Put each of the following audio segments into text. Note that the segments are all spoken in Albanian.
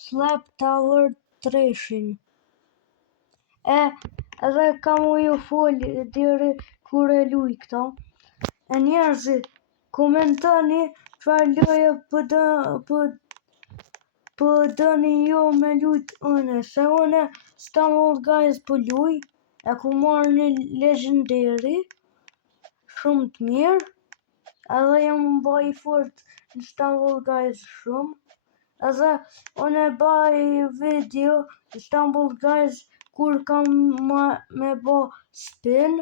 Slap Tower Treshin. Edhe kam u ju fol deri kur e luj këto. E njerëzit, komentoni çfarë loje po doni ju me lujt une, se une Stumble Guys po luj, e ku marrë një legendary, shumë të mirë, edhe jam baj fort në Stumble Guys shumë, edhe une baj video në Stumble Guys kur kam me bo spin,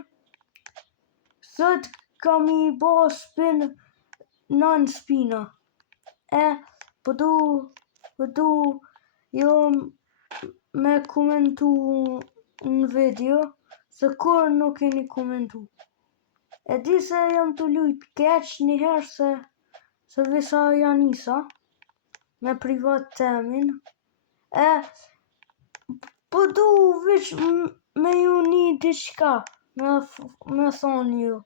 sot kam i bo spin 9 spina, po du jo me komentu në video, se kur nuk keni komentu. E di se jam të lujt keq njëherë se visa janë njësa me privat temin. Po du veç me ju një diçka me thonë ju.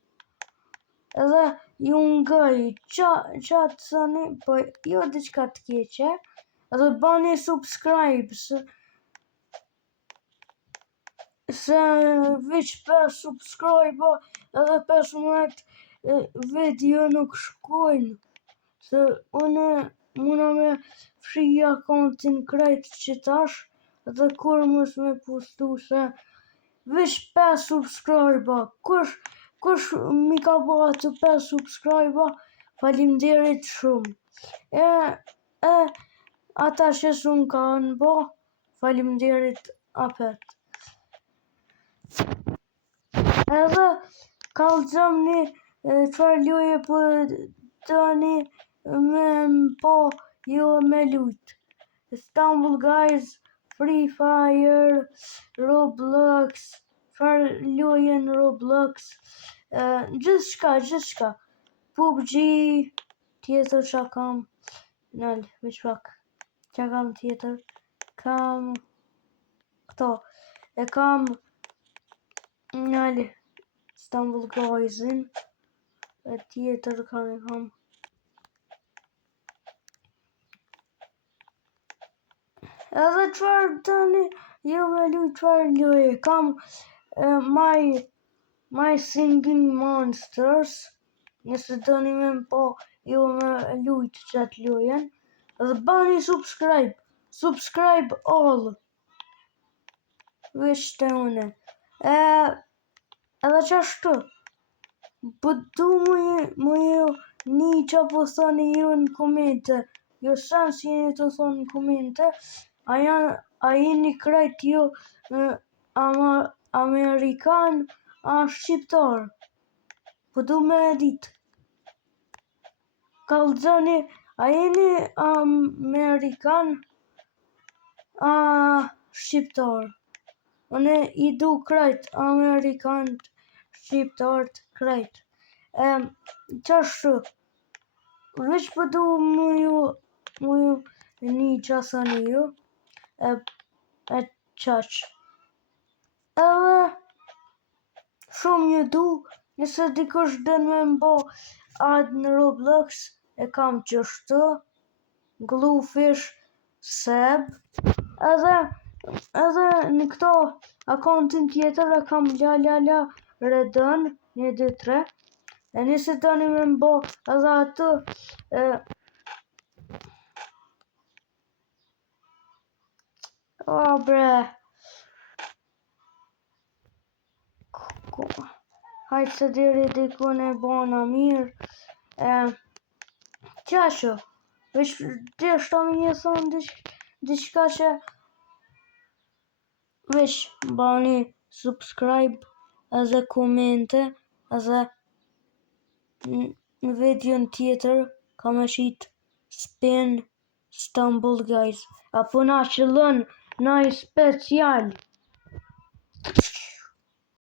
Edhe ju ngaj qatë sani, po jo diçka të keqe. Edhe bani subscribe se veç 5 subscribe edhe 15 video nuk shkojnë. Se une muna me fshi akontin krejt që tash edhe kur mos me postu se veç 5 subscribe. Kush mi ka bo atë 5 subscribe, faleminderit shumë. Ata që s'u kanë bo, faleminderit apet. Edhe kallëzoni çfarë loje po doni me po jo me lujt. Stumble Guys, Free Fire, Roblox, çfarë loje në Roblox, gjithçka. PUBG, tjetër çka kam, nal, veç pak. Çka kam tjetër? Kam këto. E kam nal Stumble Guysin. E tjetër kam. Edhe çfarë tani jo me lujt çfarë loje. Kam My Singing Monsters. Nëse doni me po jo me lujt qatë lojen. Edhe bani subscribe. Subscribe all. Veç të une. Edhe qashtu. Po du mu ju një që po thoni ju në komente. Jo sans jeni të thonë në komente. A jeni krejt ju Amerikan a shqiptar. Po du me dit. Kallëzoni, a jeni Amerikan a shqiptar. Une i du krejt Amerikan shqiptar krejt. Qashtu. Veç po du mu ju një qasani ju. E qaq. Edhe shumë ju du, nëse dikush dën me mbo ad në Roblox, e kam qështu, Gluefish Seb, edhe në këto akontin tjetër e kam la Redon, 1, 2, 3, e nëse dëni me mbo edhe atë, bre, hajtë se diri dikun e bona mirë, qasho, veç deshta me një thonë diçka që veç bani subscribe edhe komente edhe në videon tjetër ka me shit spin Stumble Guys apo na qëllën na i special.